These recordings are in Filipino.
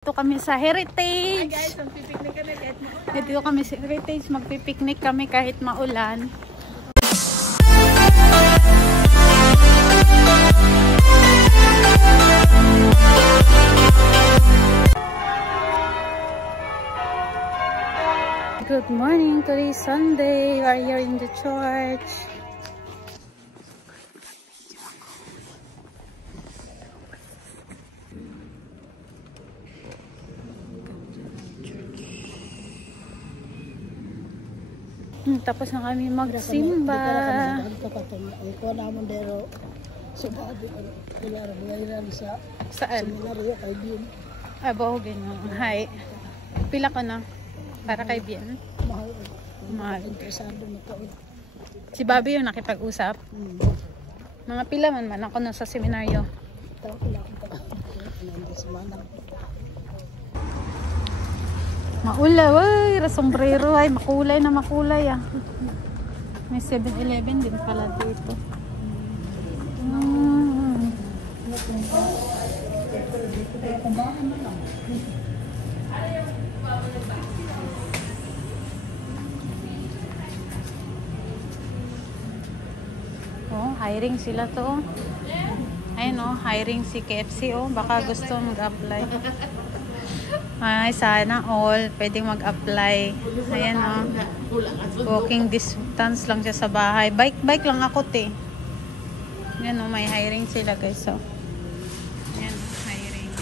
Dito kami sa Heritage. Hi guys, magpipiknik kami kahit maulan. Dito kami sa Heritage, magpipiknik kami kahit maulan. Good morning, today is Sunday. We are here in the church. Tapos na kami magsimba. Saan? Abo, ganyan. Hi. Pila ko na. Para kay Bien. Mahal. Si Bobby yung nakipag-usap. Mga pila man ako na sa seminaryo. Maula, way, sombrero ay makulay na makulay ah. May 7-Eleven din pala dito. Oh, hiring sila to. Ayun oh, hiring si KFC oh, baka gusto mag-apply. Ay, sana all pwedeng mag-apply. Ayan o. Walking distance lang siya sa bahay. Bike lang ako te. Ayan o, may hiring sila guys. So, ayan o, hiring.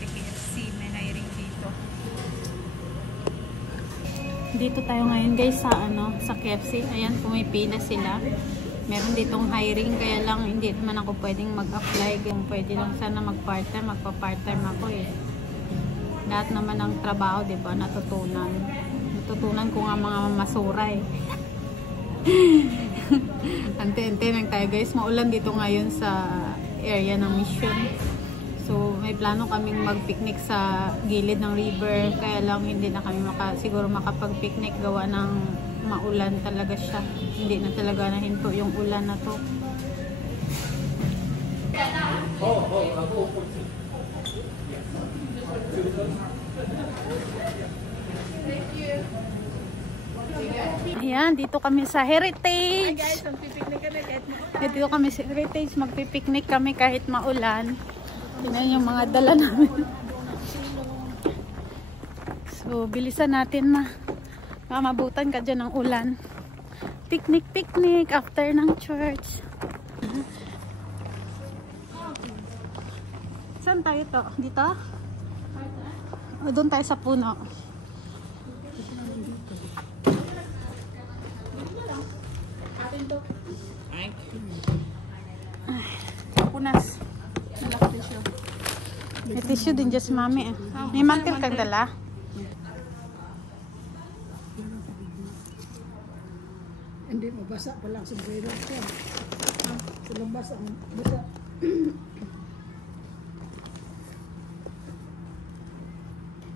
Si KFC, may hiring dito. Dito tayo ngayon guys sa sa KFC. Ayan, pumipila sila. Meron ditong hiring, kaya lang hindi naman ako pwedeng mag-apply. Kung pwede lang sana mag-part-time, magpa-part-time ako eh. Lahat naman ng trabaho, di ba, natutunan. Natutunan ko nga mga masuray. Ante-ante lang tayo guys. Maulan dito ngayon sa area ng Mission. So, may plano kaming mag-picnic sa gilid ng river. Kaya lang hindi na kami siguro makapag-picnic gawa ng maulan talaga siya. Hindi na talaga nahinto yung ulan na to. Ayan, dito kami sa Heritage. Hi guys, magpipiknik kami kahit maulan. Dito kami sa Heritage, magpipiknik kami kahit maulan. Tingnan yung mga dala namin. So, bilisan natin mamabutan ka dyan ng ulan. Picnic after ng church. Saan tayo to? Dito? O, doon tayo sa puno. Punas. May tissue din dyan si mami. May mantil kang dala? Hindi, mabasa pa lang sombrero ko. Silang basa.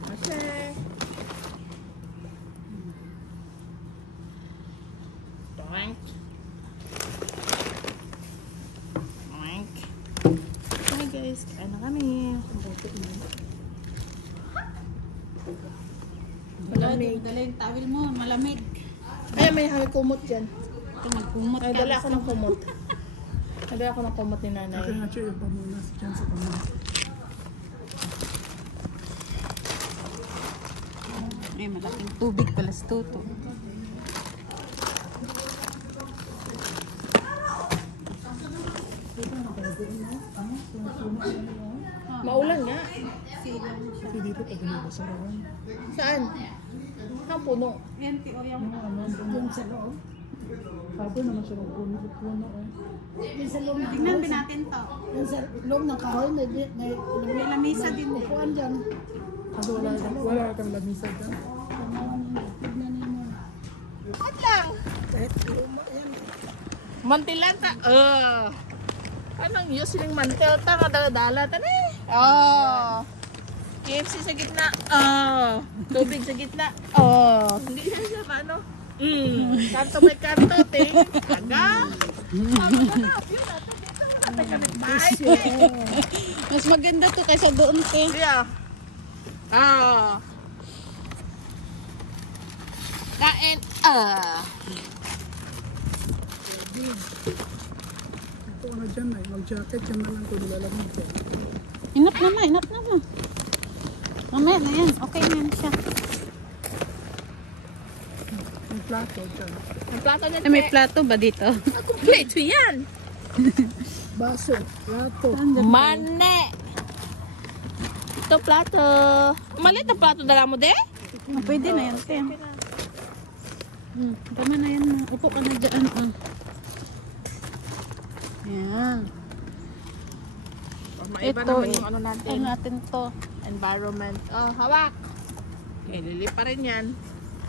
Masay. Doink. Doink. Hi guys, kain na kami. Malamig. Dala yung towel mo, malamig. Ay, may kumot dyan. Ito, magkumot ka. Ay, dala ako ng kumot. Dala ako ng kumot ni nanay. Akin nga siya yung pamunas dyan sa pamunas. Ay, malaking tubig pala sa tuto. Maulan nga. Kasi dito pag nabasa rawan. Saan? Ang puno. Yan, tiyo yung Doon sa loob. Sabi naman siya magpuno. tignan din natin to. Yung sa loob ng kahoy, May lamesa din eh. upuan dyan. Kasi wala kang lamisa dyan. At lang. Kahit luma yan. Mantilan ta. Anong yun silang mantel ta nga dala-dala ta na eh. KFC sa gitna. Tubig sa gitna. Hindi siya paano. Kanto may kanto, te. Aga. Mas maganda to kaysa doon, te. Yeah. Ah. Kain. Ito ano dyan ay, mag-jacket yan na lang ko nilalamig ko. Inap na ma, inap na ma. Mamaya na yan, okay na yan siya. Yung plato dyan. Ang plato niya, Ay, may plato ba dito? Kompleto yan. Baso, plato. Mane. Ito plato. Maliit na plato dala mo, de? Oh, pwede na yan, te. Tama na yan. Upo ka na dyan. Yan. Maiba Ito, naman yung ano natin. Ano natin to? Environment. Oh, hawak. Okay, lili pa rin yan.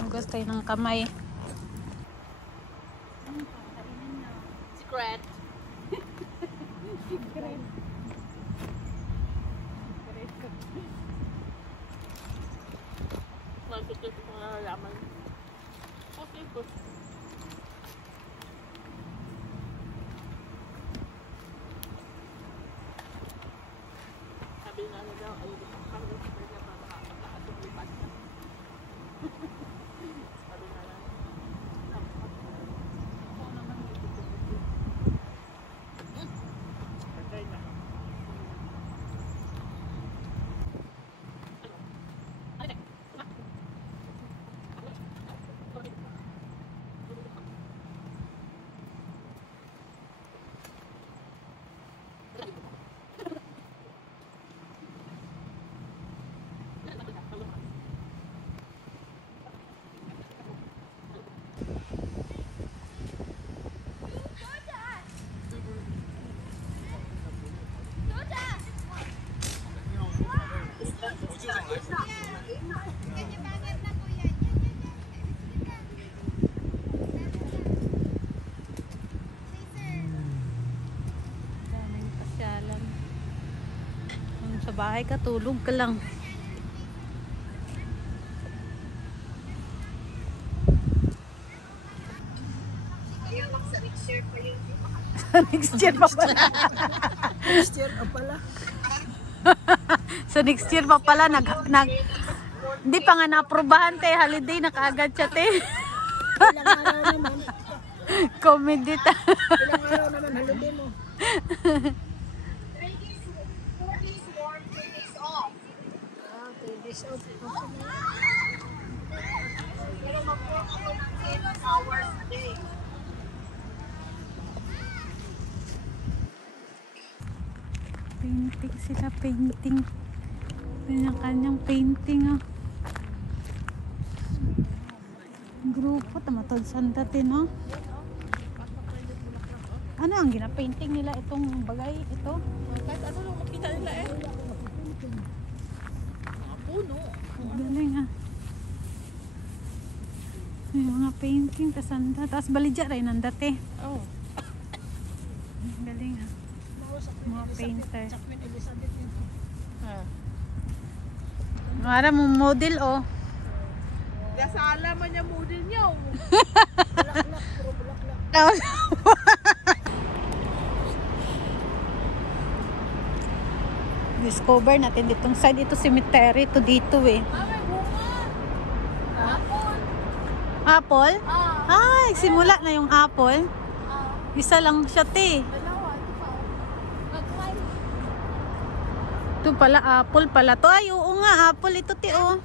Hugas tayo ng kamay. Secret. Secret. Secret ko nalalaman. Okay po. Sabi na ano daw, ayun, parang super na para makakataas yung lipat ka. Sabi na lang. Ako naman may tutututu. Patay na. Daming pasyalan. Kung sa bahay ka, tulog ka lang. Next year pa pala. Next year na pala. Sa next year pa pala, hindi pa nga na-aprobahan, te. Holiday na kaagad siya, te. Ilang araw naman. Comedy ta. Ilang araw naman holiday mo. 3 days off. Pero mag-work ako ng 10 hours a day. Painting sila, painting. Kanya-kanyang painting, oh. Grupo, tamatod sandatin, oh. Ano ang gina-painting nila itong bagay, ito? Kahit ano lang makita nila eh. Mga puno. Galing, ah. May mga painting, tasanda. Tapos baligya rin ang dati. Oh. Galing, ah. Mga painter. Ah. Mara mo model, oh. Gasala man niya model niyo. Discover natin ditong side. Ito cemetery. Ito dito, eh. Apple? Ay, simula na yung apple. Isa lang siya, te. Ito pala, apple pala to. Ay, oo nga, apple ito, te, oh.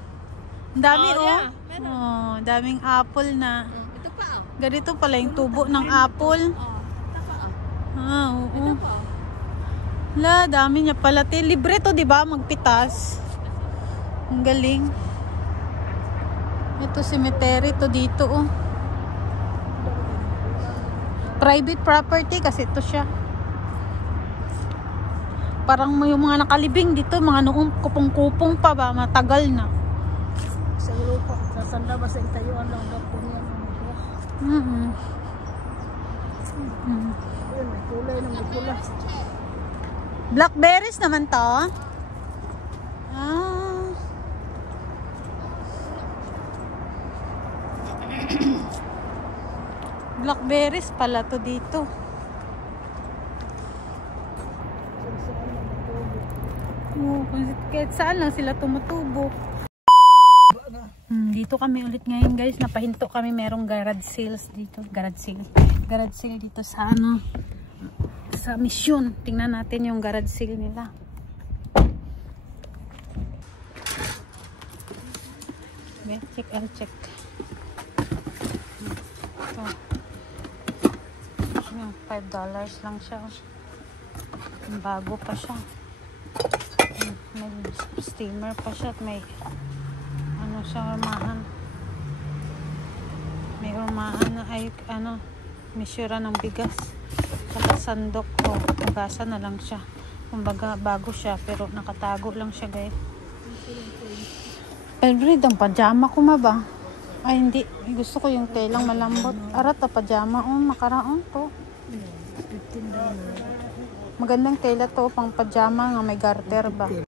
Ang dami, Oh, oh. yeah, meron. Oh, daming apple na. Ito pa oh. Ganito pala yung tubo ng apple. Oh, ito pa oh. Ah, oo. Ito pa oh. La, dami niya pala, te. Libre to, di ba? Magpitas. Ang galing. Ito, cemetery to dito, oh. Private property kasi ito siya. Parang yung mga nakalibing dito, mga noong kupong-kupong pa ba, matagal na. Sa Europa, sa sanda ba sa itayuan lang daw po niya. Ayun, may kulay na may pula. Blackberries naman to. Ah. Blackberries pala to dito. Oo, kaya Kahit saan lang sila tumutubo. Dito kami ulit ngayon guys. Napahinto kami. Merong garage sales dito. Garage sale dito sa ano. Sa Mission. Tingnan natin yung garage sale nila. I'll check. Ito. $5 lang siya. Bago pa siya. May steamer pa siya at may ano siya, urmahan. May urmahan na ay ano, measure ng bigas. Saka sandok o hugasan na lang siya. Kumbaga bago siya pero nakatago lang siya guys. Elbrid, ang pajama ko ba? Ay hindi, gusto ko yung telang malambot. Arat na pajama makaraon to. Magandang tela to pang pajama nga may garter ba.